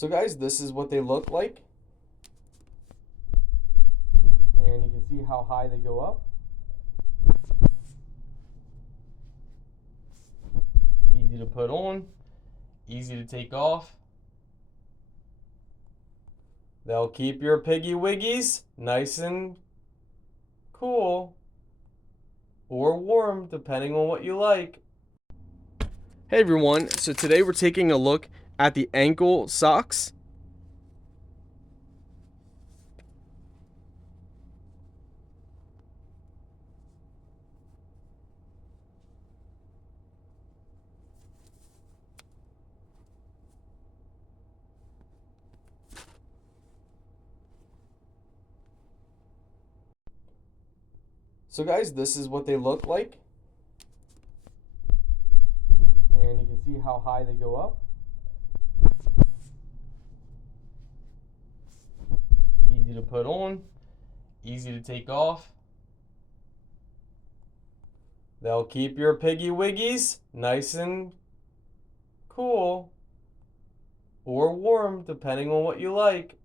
So guys, this is what they look like. And you can see how high they go up. Easy to put on, easy to take off. They'll keep your piggy wiggies nice and cool or warm, depending on what you like. Hey everyone, so today we're taking a look at the ankle socks. So guys, this is what they look like. And you can see how high they go up. Easy to put on, easy to take off. They'll keep your piggy wiggies nice and cool or warm, depending on what you like.